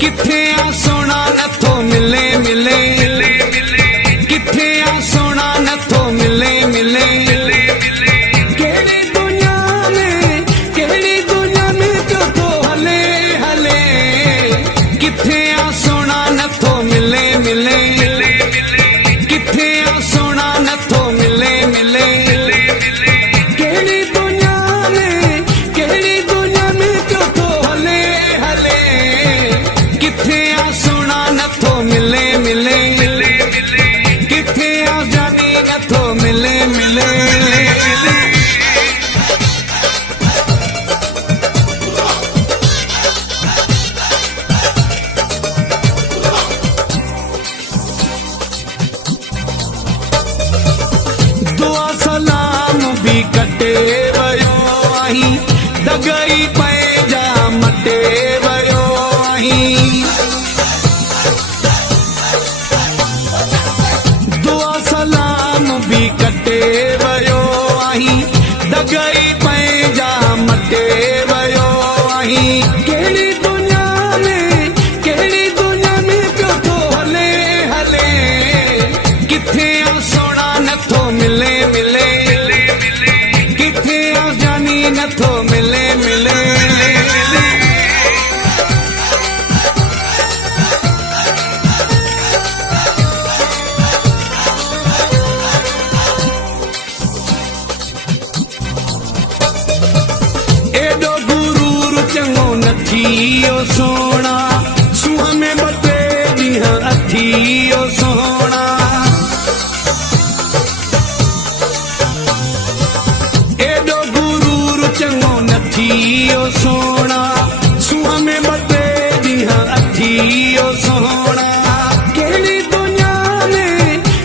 किथे आ सोना नथो मिले मिले, किथे आ सोना नथो मिले मिले। केड़ी दुनिया में क्यों तो हले हले। किथे आ सोना नथो मिले मिले, किथे आ सोना नथो मिले मिले। केड़ी दुनिया में क्यों तो हले हले। किथे आ सोना नथो मिले मिले, किथे आ जानी नथो मिले मिले। दुआ सलाम भी कटे वयो आहीं, दगई पैजा मटे वयो आहीं। दुआ सलाम भी कटे वयो आहीं, दगई पैजा मटे वयो आहीं। केड़ी दुनिया में क्यों तो हले हले। किथे आ सोना नथो मिले मिले, किथे आ जानी नथो मिले मिले। एडो गुरूर चंगो नथी ओ सोना, सुहा में बटे ॾींहं अथी ओ सोना। एडो गुरूर चंगो नथी ओ सोना, सुहा में बटे ॾींहं अथी ओ सोना। केड़ी दुनिया में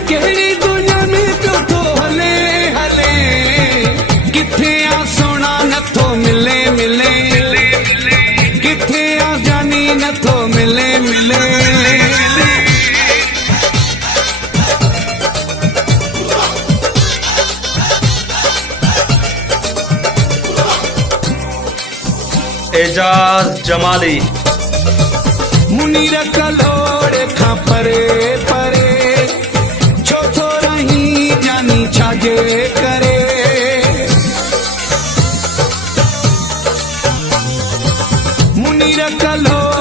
क्यों तो हले हले। किथे आ सोना नथो मिले मिले, किथे आ जानी नथो मिले मिले। एजाज जमाली। मुनीर कलोड़ खां परे परे, छो थो रही जानी छाजे करे। मुनीर कलोड़